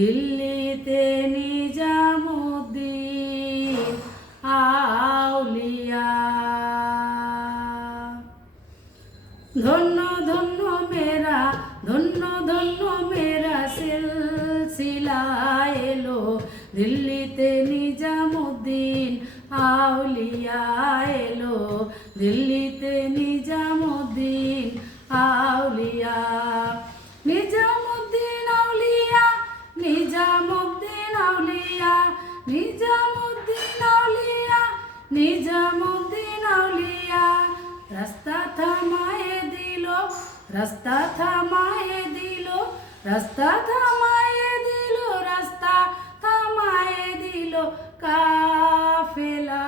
দিল্লিতে নিজামুদ্দিন আউলিয়া। ধন্য ধন্য মেরা, ধন্য ধন্য মেরা সিলসিলা এলো, দিল্লিতে নিজামুদ্দিন আউলিয়া এলো, দিল্লিতে নিজামুদ্দিন আউলিয়া। নিজামুদ্দিন আউলিয়া, নিজামুদ্দিন আউলিয়া, নিজামুদ্দিন আউলিয়া, নিজামুদ্দিন আউলিয়া। রাস্তা থামায়ে দিল, রাস্তা থামায়ে দিল, রাস্তা থামায়ে দিল, রাস্তা থামায়ে দিল, কাফেলা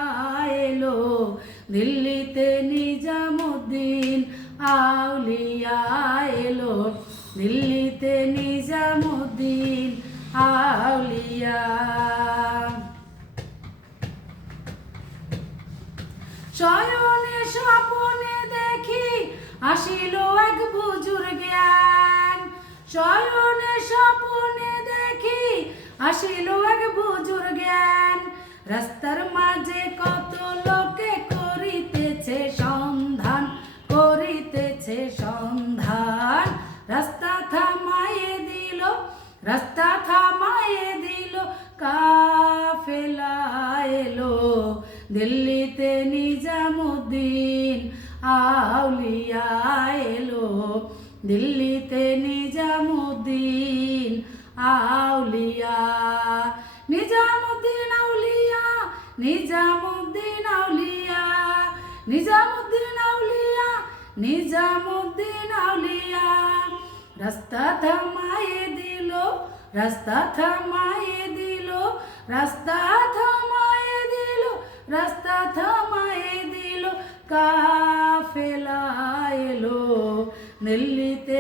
এলো, দিল্লিতে নিজামুদ্দিন আউলিয়া এলো, দিল্লিতে নিজামুদ্দিন আউলিয়া। শয়নে স্বপনে দেখি আসিল এক বুজুর জ্ঞান, শয়নে স্বপনে দেখি আসিল এক বুজুর জ্ঞান। রাস্তার মাঝে কত লোকে করিতেছে সন্ধান, করিতেছে সন্ধান। রাস্তা থামায়ে দিল, রাস্তা থামায়ে দিল, কাফেলা এলো, দিল্লিতে নিজামুদ্দিন আউলিয়া এলো, দিল্লিতে নিজামুদ্দিন আউলিয়া। নিজামুদ্দিন আউলিয়া, নিজামুদ্দিন আউলিয়া, নিজামুদ্দিন আউলিয়া, নিজামুদ্দিন আউলিয়া। রাস্তা থামায়ে দিল, রাস্তা থামায়ে দিল, রাস্তা থামায়ে দিল, রাস্তা থামায়ে দিল, কাফেলা এলো, দিল্লিতে